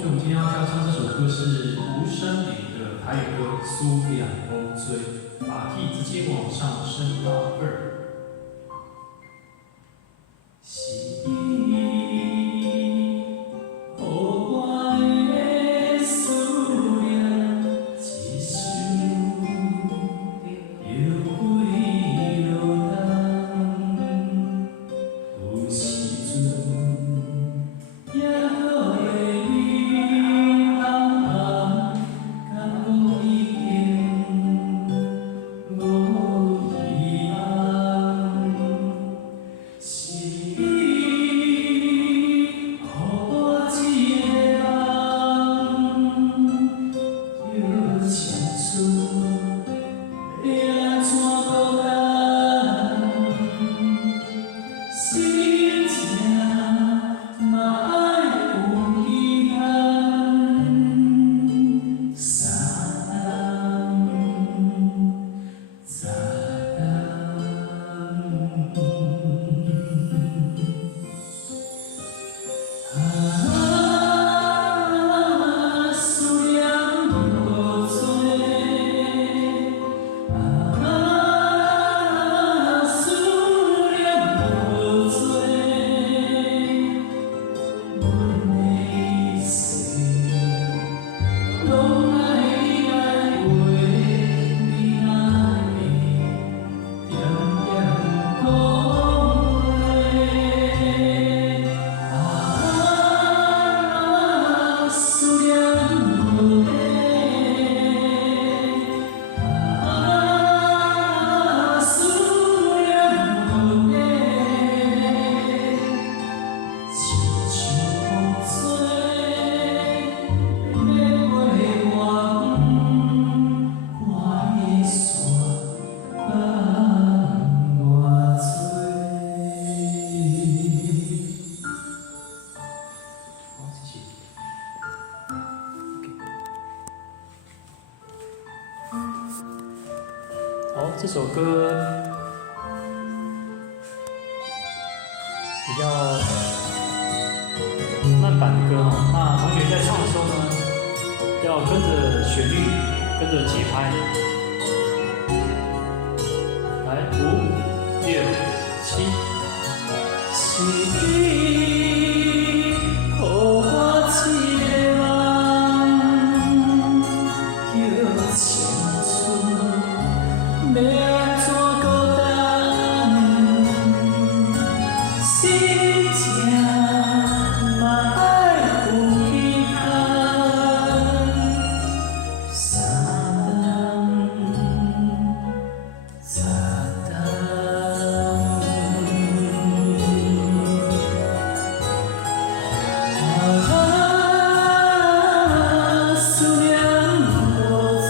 所以我们今天要教唱这首歌是吴声林的台语歌《苏两欧醉》，把 key 直接往上升到2。是你，予我的思念，一想就几落冬，有时阵也可会你暗暗感觉已经无希望，是你予我一个梦，叫青春要怎孤单，心情嘛爱有遗憾，三思念无做，思念无做，阮的一世拢爱你来陪，你哪会点点讲话？思念无底，思念无底，亲像风吹，要过我看的线放我做。好，谢谢。好，这首歌比较慢板的歌哈，那同学在唱的时候呢，要跟着旋律，跟着节拍。来，5、6、7。是你，予我一个梦，叫青春要怎孤单，心情嘛爱有遗憾，三思念无做，思念无做，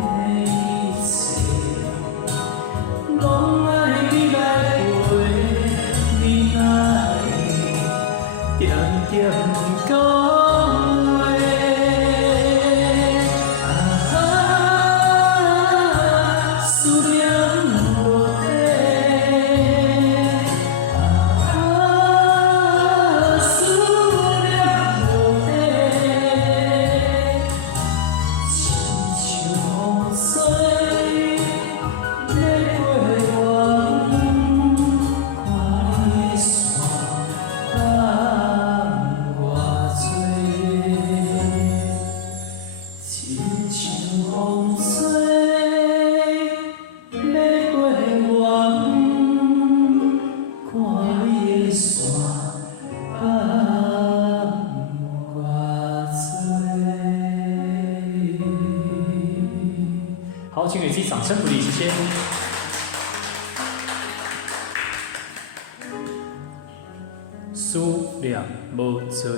每一切拢爱你来陪，你哪会点点讲话？思念无底，思念无底，亲像风吹，要过我看的线放我做，亲像风吹，要过我看你的线放我做。好，请给自己掌声鼓励，谢谢。思念无做。